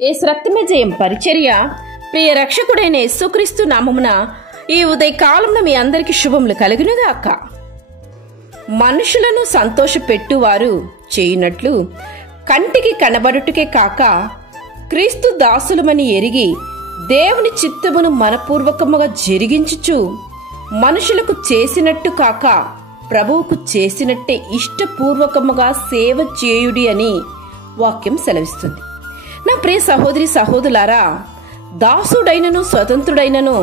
యేసు రక్తమే జయం పరిచర్య ప్రియ రక్షకుడైన యేసుక్రీస్తు నామమున ఈ ఉదయకాలంలో మీ అందరికీ శుభములు కలుగునుగాక. మనుషులను సంతోషపెట్టువారు చేయునట్లు కంటికి కనబడుటకే కాక క్రీస్తు దాసులమని ఎరిగి దేవుని చిత్తమును మనపూర్వకముగా జరిగించుచు మనుషులకు చేసినట్టు కాక ప్రభువుకు చేసినట్టే ఇష్టపూర్వకముగా సేవ చేయుడి అని వాక్యం సెలవిస్తుంది. నా ప్రియ సహోదరి సహోదరులారా, దాసుడైనను స్వతంత్రుడైనను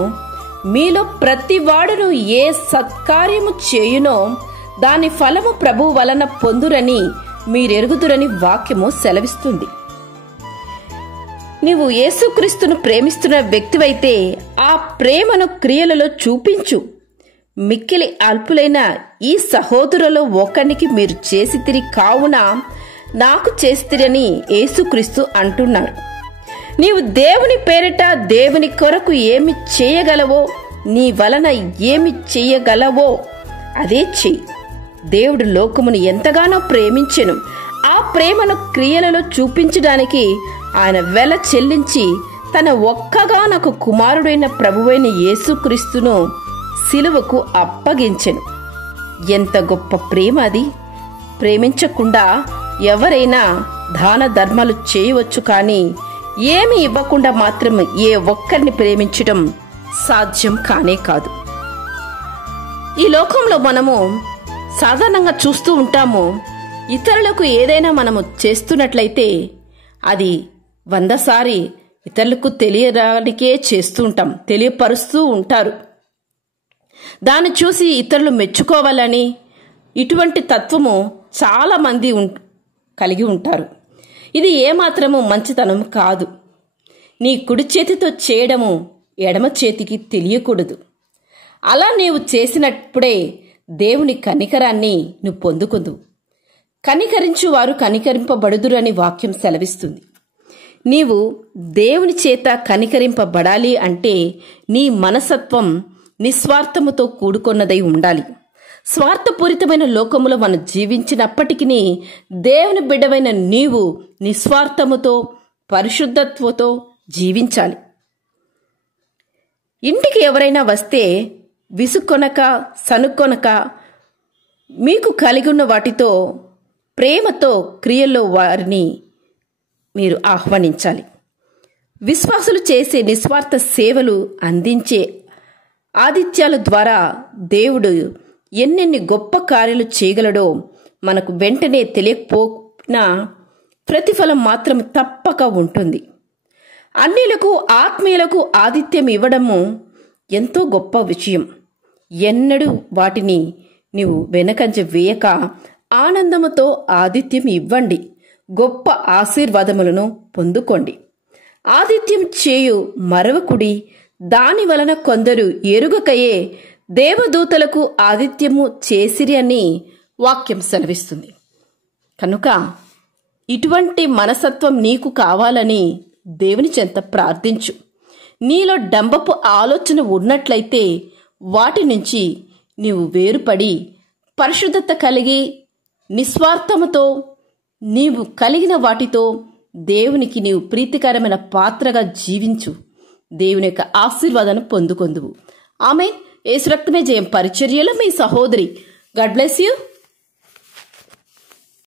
మీలో ప్రతివాడును ఏ సత్కార్యము చేయునో దాని ఫలము ప్రభువు వలన పొందురని మీరెరుగుదురని వాక్యము సెలవిస్తుంది. నీవు యేసుక్రీస్తును ప్రేమిస్తున్న వ్యక్తివైతే ఆ ప్రేమను క్రియలలో చూపించు. మిక్కిలి అల్పులైన ఈ సహోదరులలో ఒకరికి మీరు చేసితిరి కావున నాకు చేసితిరని యేసుక్రీస్తు అంటున్నాడు. నీవు దేవుని పేరిట దేవుని కొరకు ఏమి చేయగలవో, నీ వలన ఏమి చేయగలవో అదే చెయ్యి. దేవుడు లోకమును ఎంతగానో ప్రేమించెను. ఆ ప్రేమను క్రియలలో చూపించడానికి ఆయన వెల చెల్లించి తన ఒక్కగానొక కుమారుడైన ప్రభువైన యేసుక్రీస్తును సిలువకు అప్పగించెను. ఎంత గొప్ప ప్రేమ అది! ప్రేమించకుండా ఎవరైనా దాన ధర్మాలు చేయవచ్చు, కానీ ఏమి ఇవ్వకుండా మాత్రం ఏ ఒక్కరిని ప్రేమించడం సాధ్యం కానే కాదు. ఈ లోకంలో మనము సాధారణంగా చూస్తూ ఉంటాము, ఇతరులకు ఏదైనా మనము చేస్తున్నట్లయితే అది 100 సారి ఇతరులకు తెలియడానికే చేస్తూ ఉంటాం, తెలియపరుస్తూ ఉంటారు. దాన్ని చూసి ఇతరులు మెచ్చుకోవాలని ఇటువంటి తత్వము చాలా మంది కలిగి ఉంటారు. ఇది ఏమాత్రము మంచితనం కాదు. నీ కుడి చేతితో చేయడము ఎడమ చేతికి తెలియకూడదు. అలా నీవు చేసినప్పుడే దేవుని కనికరాన్ని నువ్వు పొందుకుందు. కనికరించువారు కనికరింపబడుదురని వాక్యం సెలవిస్తుంది. నీవు దేవుని చేత కనికరింపబడాలి అంటే నీ మనసత్వం నిస్వార్థముతో కూడుకొన్నదై ఉండాలి. స్వార్థపూరితమైన లోకములో మనం జీవించినప్పటికీ దేవుని బిడ్డవైన నీవు నిస్వార్థముతో పరిశుద్ధత్వతో జీవించాలి. ఇంటికి ఎవరైనా వస్తే విసుక్కొనక సనుక్కొనక మీకు కలిగి ఉన్న వాటితో ప్రేమతో క్రియల్లో వారిని మీరు ఆహ్వానించాలి. విశ్వాసులు చేసే నిస్వార్థ సేవలు అందించే ఆతిథ్యాల ద్వారా దేవుడు ఎన్నెన్ని గొప్ప కార్యాలు చేయగలడో మనకు వెంటనే తెలియకపోయినా ప్రతిఫలం మాత్రం తప్పక ఉంటుంది. అన్యులకు ఆత్మీయులకు ఆతిథ్యం ఇవ్వడము ఎంతో గొప్ప విషయం. ఎన్నడూ వాటిని నీవు వెనకంజ వేయక ఆనందముతో ఆతిథ్యం ఇవ్వండి. గొప్ప ఆశీర్వాదములను పొందుకోండి. ఆతిథ్యం చేయు మరవకుడి, దాని వలన కొందరు ఎరుగకయే దేవదూతలకు ఆతిథ్యము చేసిరి అని వాక్యం సెలవిస్తుంది. కనుక ఇటువంటి మనసత్వం నీకు కావాలని దేవుని చెంత ప్రార్థించు. నీలో డంబపు ఆలోచన ఉన్నట్లయితే వాటి నుంచి నీవు వేరుపడి పరిశుద్ధత కలిగి నిస్వార్థముతో నీవు కలిగిన వాటితో దేవునికి నీవు ప్రీతికరమైన పాత్రగా జీవించు. దేవుని యొక్క ఆశీర్వాదాన్ని పొందుకొందువు. ఆమె యేసు రక్తమే జయం పరిచర్యలో మీ సహోదరి. God bless you.